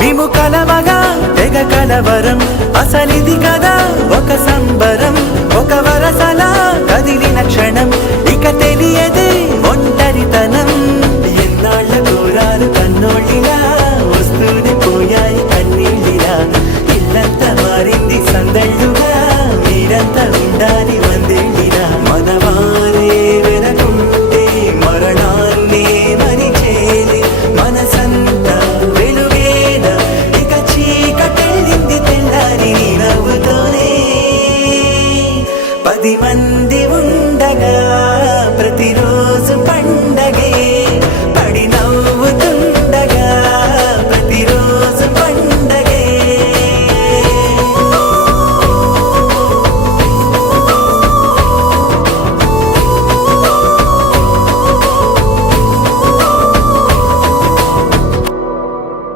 మేము కలవగా తెగ కలవరం అసలిది కదా ఒక సంబరం ఒక వరసలా కదిలిన క్షణం ఇక తెలియదే